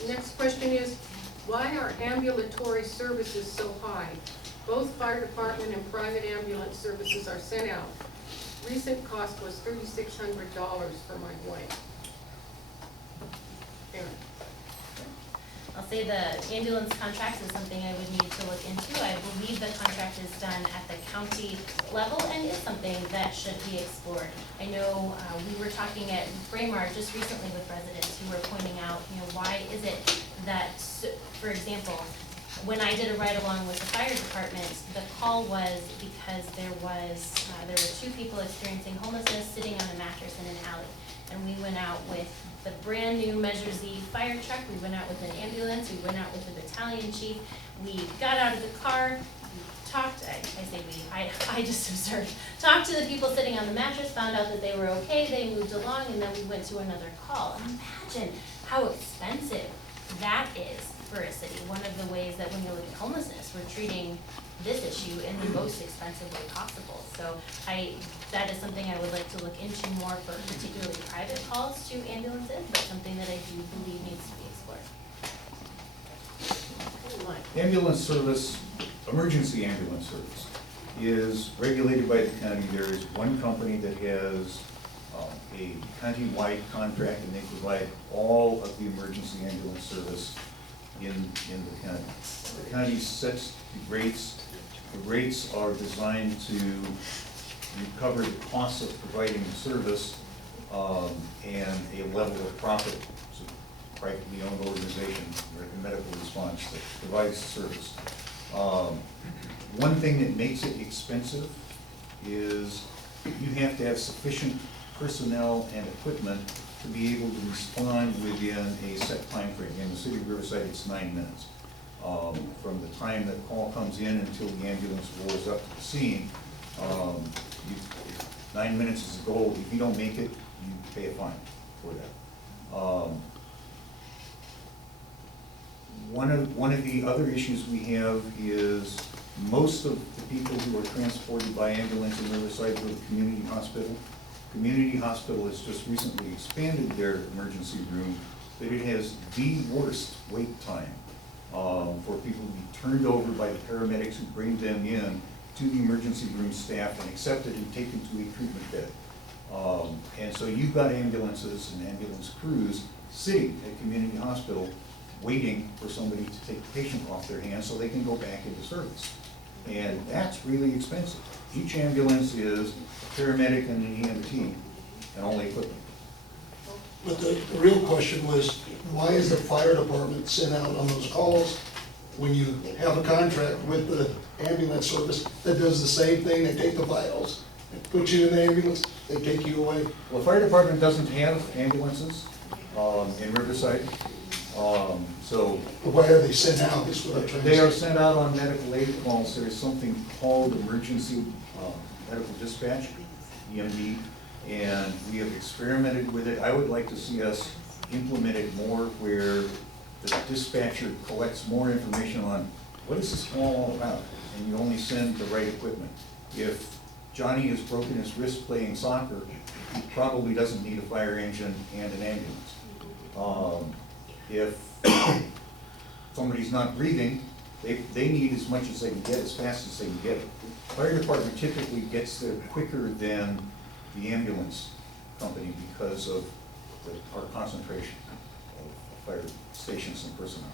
The next question is, why are ambulatory services so high? Both fire department and private ambulance services are sent out. Recent cost was $3,600 for my wife. Aaron. I'll say the ambulance contracts is something I would need to look into. I believe the contract is done at the county level and is something that should be explored. I know we were talking at Braemar just recently with residents who were pointing out, why is it that, for example, when I did a ride-along with the fire department, the call was because there were two people experiencing homelessness sitting on a mattress in an alley. And we went out with the brand new Measure Z fire truck, we went out with an ambulance, we went out with the battalion chief, we got out of the car, we talked, I just observed, talked to the people sitting on the mattress, found out that they were okay, they moved along, and then we went to another call. Imagine how expensive that is for a city. One of the ways that when you look at homelessness, we're treating this issue in the most expensive way possible. So that is something I would like to look into more for particularly private calls to ambulances, but something that I do believe needs to be explored. Ambulance service, emergency ambulance service, is regulated by the county. There is one company that has a county-wide contract, and they provide all of the emergency ambulance service in the county. The county sets the rates. The rates are designed to recover the costs of providing the service and a level of profit. It's a privately owned organization, American Medical Response, that provides the service. One thing that makes it expensive is you have to have sufficient personnel and equipment to be able to respond within a set time frame. In the city of Riverside, it's 9 minutes. From the time that call comes in until the ambulance rolls up to the scene, 9 minutes is the goal. If you don't make it, you pay a fine for that. One of the other issues we have is most of the people who are transported by ambulance in Riverside go to the community hospital. Community hospital has just recently expanded their emergency room, but it has the worst wait time for people to be turned over by the paramedics who bring them in to the emergency room staff and accepted and taken to a treatment bed. And so you've got ambulances and ambulance crews sitting at community hospital waiting for somebody to take the patient off their hands so they can go back into service. And that's really expensive. Each ambulance is a paramedic and an EMT and all the equipment. But the real question was, why is the fire department sent out on those calls when you have a contract with the ambulance service that does the same thing? They take the vitals, they put you in the ambulance, they take you away. Well, the fire department doesn't have ambulances in Riverside. So Why are they sent out, is what I'm trying to say. they are sent out on medical aid calls. There is something called emergency medical dispatch, EMD, and we have experimented with it. I would like to see us implement it more where the dispatcher collects more information on what is this call all about, and you only send the right equipment. If Johnny has broken his wrist playing soccer, he probably doesn't need a fire engine and an ambulance. If somebody's not breathing, they need as much as they can get, as fast as they can get it. Fire department typically gets there quicker than the ambulance company because of our concentration of fire stations and personnel.